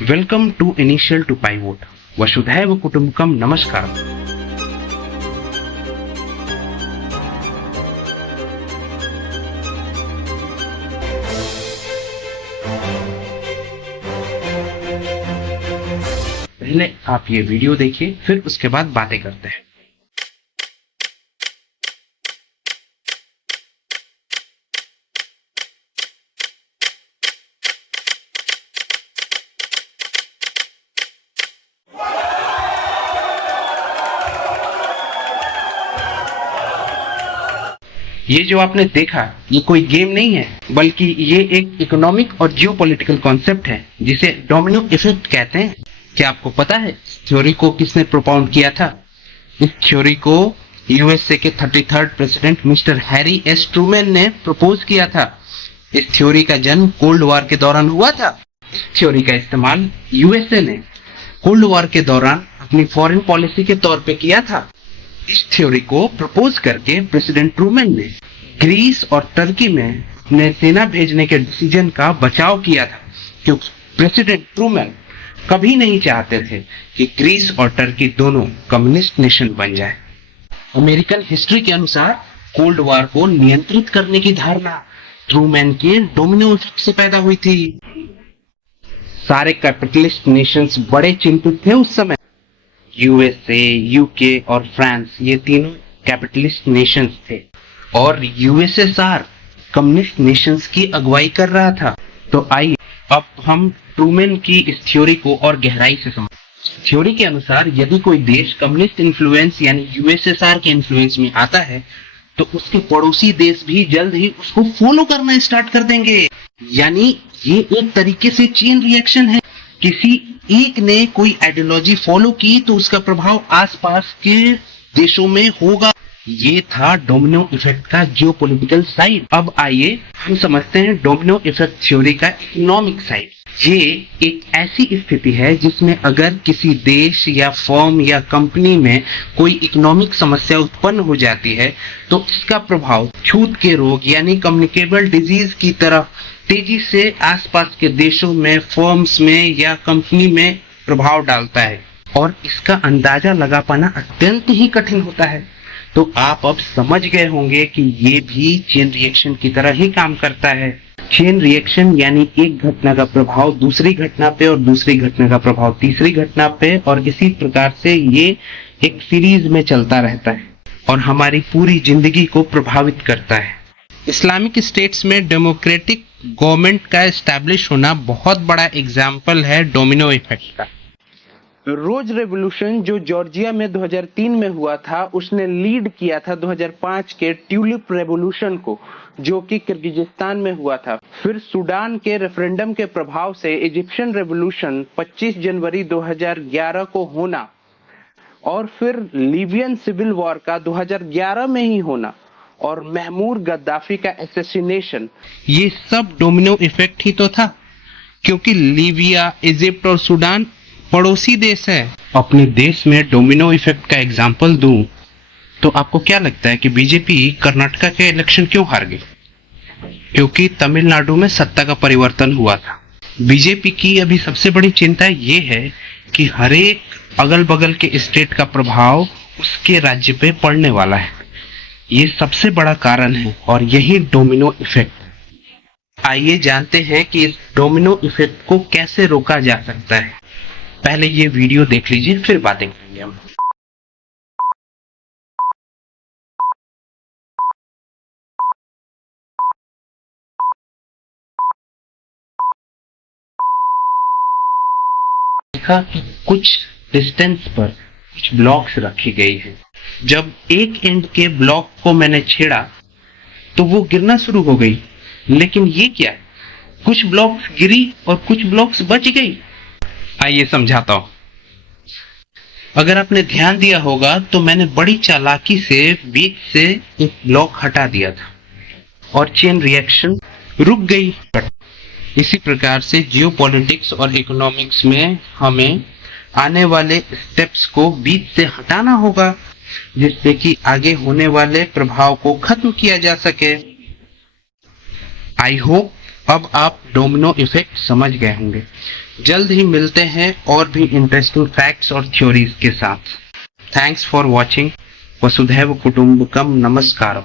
Welcome to initial to pivot वसुधैव कुटुंबकम। नमस्कार। पहले आप ये वीडियो देखिए, फिर उसके बाद बातें करते हैं। ये जो आपने देखा, ये कोई गेम नहीं है, बल्कि ये एक इकोनॉमिक और जियोपॉलिटिकल कॉन्सेप्ट है जिसे डोमिनो इफेक्ट कहते हैं। क्या आपको पता है थ्योरी को किसने प्रोपाउंड किया था? इस थ्योरी को यूएसए के 33rd president mister Harry S Trueman ने प्रपोज किया था। इस थ्योरी का जन्म कोल्ड वॉर के दौरान हुआ था। इस थ्योरी का इस्तेमाल यूएसए ने कोल्ड वॉर के दौरान अपनी फॉरेन पॉलिसी के तौर पे किया था। इस थ्योरी को प्रपोज करके प्रेसिडेंट ट्रूमैन ने ग्रीस और टर्की में अपने सेना भेजने के डिसीजन का बचाव किया था, क्योंकि प्रेसिडेंट ट्रूमैन कभी नहीं चाहते थे कि ग्रीस और टर्की दोनों कम्युनिस्ट नेशन बन जाए। अमेरिकन हिस्ट्री के अनुसार कोल्ड वॉर को नियंत्रित करने की धारणा ट्रूमैन के डोमिनो इफेक्ट से पैदा हुई थी। सारे कैपिटलिस्ट नेशंस बड़े चिंतित थे उस समय। यूएसए, यूके और फ्रांस, ये तीनों कैपिटलिस्ट नेशंस थे और यूएसएसआर कम्युनिस्ट नेशंस की अगुवाई कर रहा था। तो आइए अब हम ट्रूमैन की इस थ्योरी को और गहराई से समझें। थ्योरी के अनुसार यदि कोई देश कम्युनिस्ट इन्फ्लुएंस यानी यूएसएसआर के इन्फ्लुएंस में आता है तो उसके पड़ोसी देश भी जल्द ही उसको फॉलो करना स्टार्ट कर देंगे। यानी ये एक तरीके से चेन रिएक्शन है। किसी एक ने कोई आइडियोलॉजी फॉलो की तो उसका प्रभाव आसपास के देशों में होगा। ये था डोमिनो इफेक्ट का जियोपॉलिटिकल साइड। अब आइए हम समझते हैं डोमिनो इफेक्ट थ्योरी का इकोनॉमिक साइड। ये एक ऐसी स्थिति है जिसमें अगर किसी देश या फर्म या कंपनी में कोई इकोनॉमिक समस्या उत्पन्न हो जाती है तो इसका प्रभाव छूत के रोग यानी कम्युनिकेबल डिजीज की तरह तेजी से आसपास के देशों में, फर्म्स में या कंपनी में प्रभाव डालता है और इसका अंदाजा लगा पाना अत्यंत ही कठिन होता है। तो आप अब समझ गए होंगे कि ये भी चेन रिएक्शन की तरह ही काम करता है। चेन रिएक्शन यानी एक घटना का प्रभाव दूसरी घटना पे और दूसरी घटना का प्रभाव तीसरी घटना पे, और इसी प्रकार से ये एक सीरीज में चलता रहता है और हमारी पूरी जिंदगी को प्रभावित करता है। इस्लामिक स्टेट्स में डेमोक्रेटिक गवर्नमेंट का एस्टैब्लिश होना बहुत बड़ा एग्जाम्पल है डोमिनो इफेक्ट का। रोज रेवोल्यूशन जो जॉर्जिया में 2003 में हुआ था, उसने लीड किया था 2005 के ट्यूलिप रेवोल्यूशन को, जो कि किर्गिजिस्तान में हुआ था। फिर सूडान के रेफरेंडम के प्रभाव से इजिप्शियन रेवोल्यूशन 25 जनवरी 2011 को होना और फिर लीबियन सिविल वॉर का 2011 में ही होना और महमूर गद्दाफी का एसेसिनेशन, ये सब डोमिनो इफेक्ट ही तो था, क्योंकि लीबिया, इजिप्ट और सूडान पड़ोसी देश है। अपने देश में डोमिनो इफेक्ट का एग्जाम्पल दूं तो आपको क्या लगता है कि बीजेपी कर्नाटका के इलेक्शन क्यों हार गई? क्योंकि तमिलनाडु में सत्ता का परिवर्तन हुआ था। बीजेपी की अभी सबसे बड़ी चिंता ये है कि हर एक अगल बगल के स्टेट का प्रभाव उसके राज्य पे पड़ने वाला है। ये सबसे बड़ा कारण है और यही डोमिनो इफेक्ट। आइए जानते हैं कि इस डोमिनो इफेक्ट को कैसे रोका जा सकता है। पहले ये वीडियो देख लीजिए, फिर बातें करेंगे हम। देखा कि कुछ डिस्टेंस पर कुछ ब्लॉक्स रखी गई है। जब एक एंड के ब्लॉक को मैंने छेड़ा तो वो गिरना शुरू हो गई, लेकिन ये क्या, कुछ ब्लॉक्स गिरी और कुछ ब्लॉक्स बच गई। आइए समझाता हूं। अगर आपने ध्यान दिया होगा तो मैंने बड़ी चालाकी से बीच से एक ब्लॉक हटा दिया था और चेन रिएक्शन रुक गई। इसी प्रकार से जियोपॉलिटिक्स और इकोनॉमिक्स में हमें आने वाले स्टेप्स को बीच से हटाना होगा, जिससे कि आगे होने वाले प्रभाव को खत्म किया जा सके। आई होप अब आप डोमिनो इफेक्ट समझ गए होंगे। जल्द ही मिलते हैं और भी इंटरेस्टिंग फैक्ट्स और थ्योरीज के साथ। Thanks for watching. वसुधैव कुटुंबकम। नमस्कार।